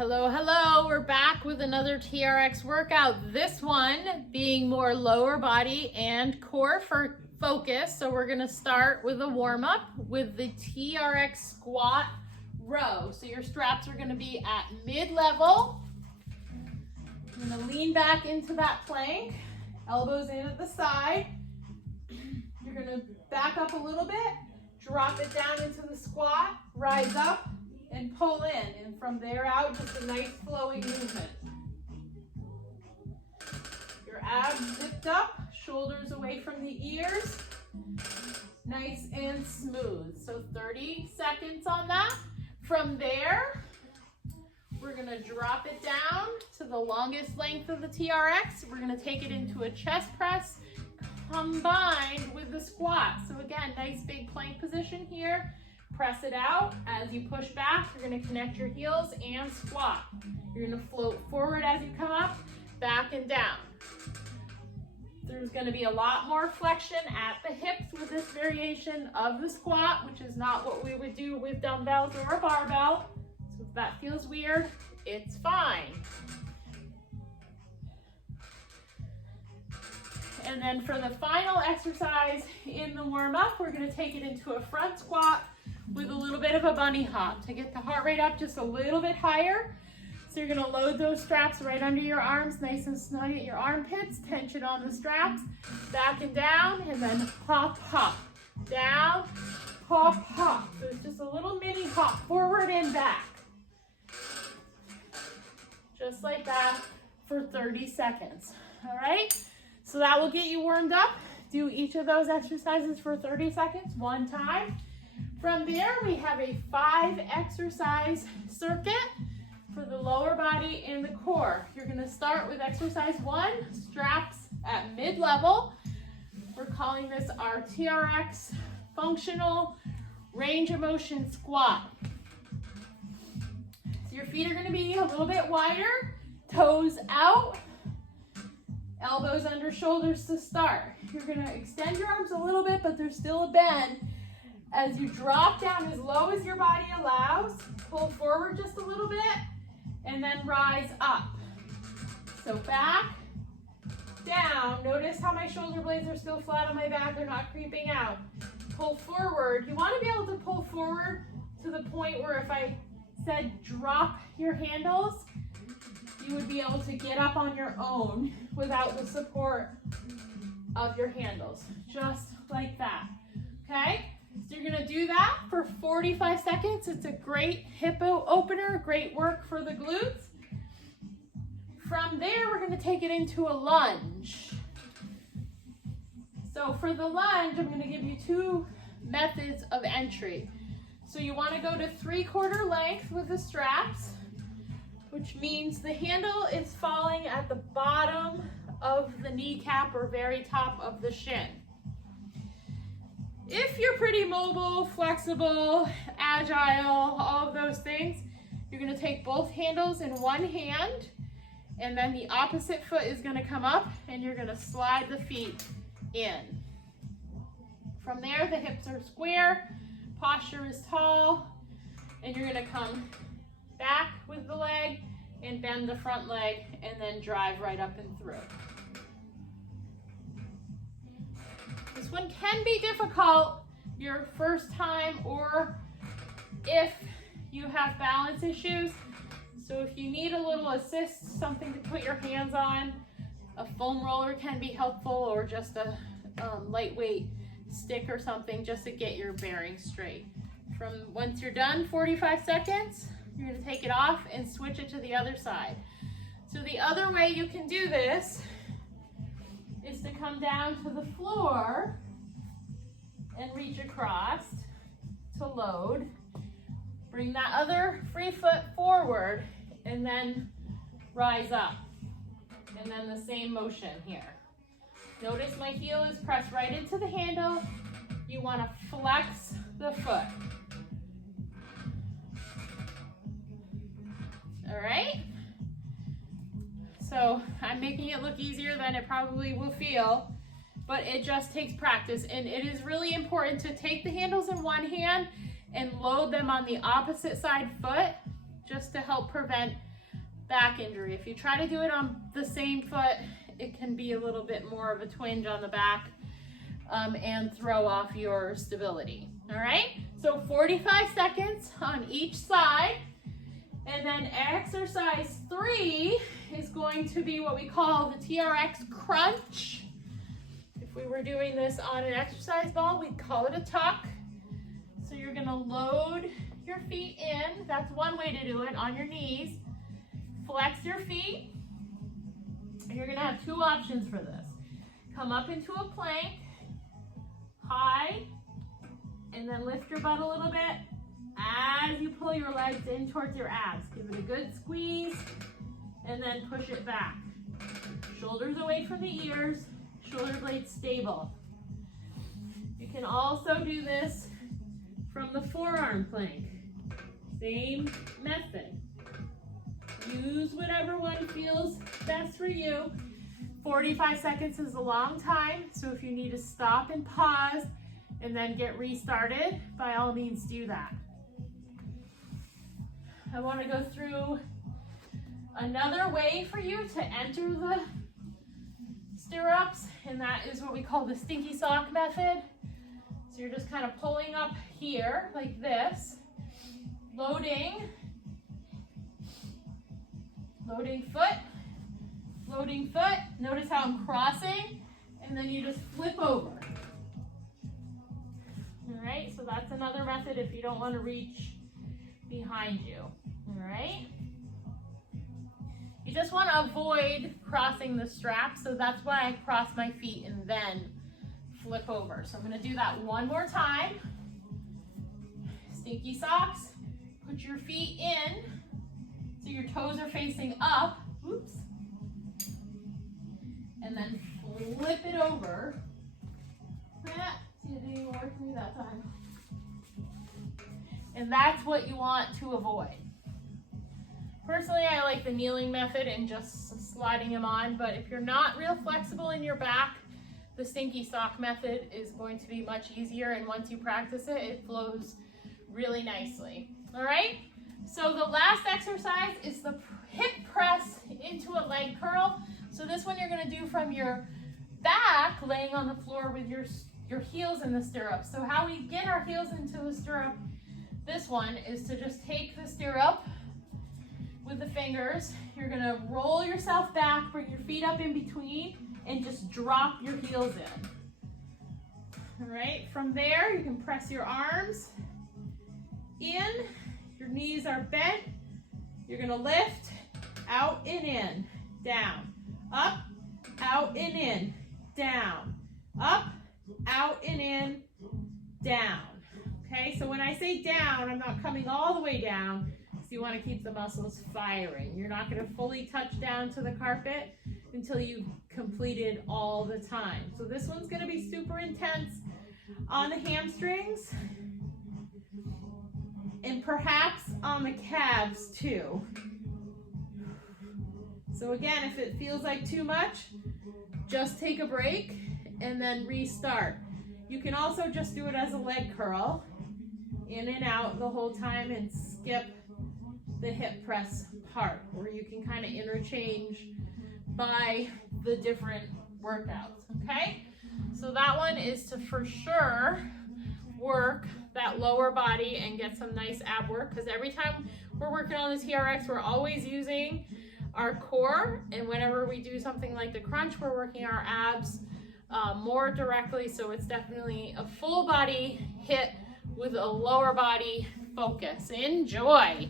Hello, hello. We're back with another TRX workout. This one being more lower body and core for focus. So we're gonna start with a warm-up with the TRX squat row. So your straps are gonna be at mid-level. You're gonna lean back into that plank, elbows in at the side. You're gonna back up a little bit, drop it down into the squat, rise up, and pull in, and from there out, just a nice flowing movement. Your abs zipped up, shoulders away from the ears, nice and smooth. So 30 seconds on that. From there, we're gonna drop it down to the longest length of the TRX. We're gonna take it into a chest press combined with the squat. So again, nice big plank position here. Press it out. As you push back, you're going to connect your heels and squat. You're going to float forward as you come up, back and down. There's going to be a lot more flexion at the hips with this variation of the squat, which is not what we would do with dumbbells or a barbell. So if that feels weird, it's fine. And then for the final exercise in the warm-up, we're going to take it into a front squat with a little bit of a bunny hop to get the heart rate up just a little bit higher. So you're gonna load those straps right under your arms, nice and snug at your armpits, tension on the straps, back and down, and then hop, hop, down, hop, hop. So it's just a little mini hop, forward and back. Just like that for 30 seconds, all right? So that will get you warmed up. Do each of those exercises for 30 seconds, one time. From there, we have a 5-exercise circuit for the lower body and the core. You're gonna start with exercise 1, straps at mid-level. We're calling this our TRX functional range of motion squat. So your feet are gonna be a little bit wider, toes out, elbows under shoulders to start. You're gonna extend your arms a little bit, but there's still a bend. As you drop down as low as your body allows, pull forward just a little bit, and then rise up. So back, down. Notice how my shoulder blades are still flat on my back, they're not creeping out. Pull forward. You want to be able to pull forward to the point where if I said drop your handles, you would be able to get up on your own without the support of your handles. Just like that, okay? So you're gonna do that for 45 seconds. It's a great hip opener, great work for the glutes. From there, we're gonna take it into a lunge. So for the lunge, I'm gonna give you 2 methods of entry. So you wanna go to 3/4 length with the straps, which means the handle is falling at the bottom of the kneecap or very top of the shin. If you're pretty mobile, flexible, agile, all of those things, you're gonna take both handles in one hand, and then the opposite foot is gonna come up, and you're gonna slide the feet in. From there, the hips are square, posture is tall, and you're gonna come back with the leg and bend the front leg, and then drive right up and through. This one can be difficult your first time or if you have balance issues. So if you need a little assist, something to put your hands on, a foam roller can be helpful, or just a lightweight stick or something just to get your bearings straight. Once you're done, 45 seconds, you're gonna take it off and switch it to the other side. So the other way you can do this is to come down to the floor and reach across to load. Bring that other free foot forward and then rise up. And then the same motion here. Notice my heel is pressed right into the handle. You want to flex the foot. All right? So I'm making it look easier than it probably will feel, but it just takes practice. And it is really important to take the handles in one hand and load them on the opposite side foot just to help prevent back injury. If you try to do it on the same foot, it can be a little bit more of a twinge on the back and throw off your stability. All right, so 45 seconds on each side. And then exercise 3 is going to be what we call the TRX crunch. If we were doing this on an exercise ball, we'd call it a tuck. So you're gonna load your feet in. That's one way to do it, on your knees. Flex your feet. And you're gonna have 2 options for this. Come up into a plank, high, and then lift your butt a little bit as you pull your legs in towards your abs. Give it a good squeeze, and then push it back. Shoulders away from the ears, shoulder blades stable. You can also do this from the forearm plank. Same method. Use whatever one feels best for you. 45 seconds is a long time, so if you need to stop and pause and then get restarted, by all means do that. I want to go through another way for you to enter the stirrups, and that is what we call the stinky sock method. So you're just kind of pulling up here like this, loading foot, loading foot. Notice how I'm crossing, and then you just flip over. All right, so that's another method if you don't want to reach behind you. All right. You just want to avoid crossing the strap, so that's why I cross my feet and then flip over. So I'm going to do that one more time. Stinky socks. Put your feet in so your toes are facing up. Oops. And then flip it over. See, it didn't work for me that time. And that's what you want to avoid. Personally, I like the kneeling method and just sliding them on, but if you're not real flexible in your back, the stinky sock method is going to be much easier, and once you practice it, it flows really nicely. All right, so the last exercise is the hip press into a leg curl. So this one you're going to do from your back, laying on the floor with your heels in the stirrup. So how we get our heels into the stirrup, this one is to just take the stirrup with the fingers. You're going to roll yourself back, bring your feet up in between, and just drop your heels in. All right, from there you can press your arms in, your knees are bent, you're going to lift, out and in, down, up, out and in, down, up, out and in, down. Okay, so when I say down, I'm not coming all the way down, so you want to keep the muscles firing. You're not going to fully touch down to the carpet until you've completed all the time. So this one's going to be super intense on the hamstrings and perhaps on the calves too. So again, if it feels like too much, just take a break and then restart. You can also just do it as a leg curl, in and out the whole time, and skip the hip press part, where you can kind of interchange by the different workouts, okay? So that one is to for sure work that lower body and get some nice ab work, because every time we're working on the TRX, we're always using our core, and whenever we do something like the crunch, we're working our abs more directly, so it's definitely a full body hit with a lower body focus. Enjoy!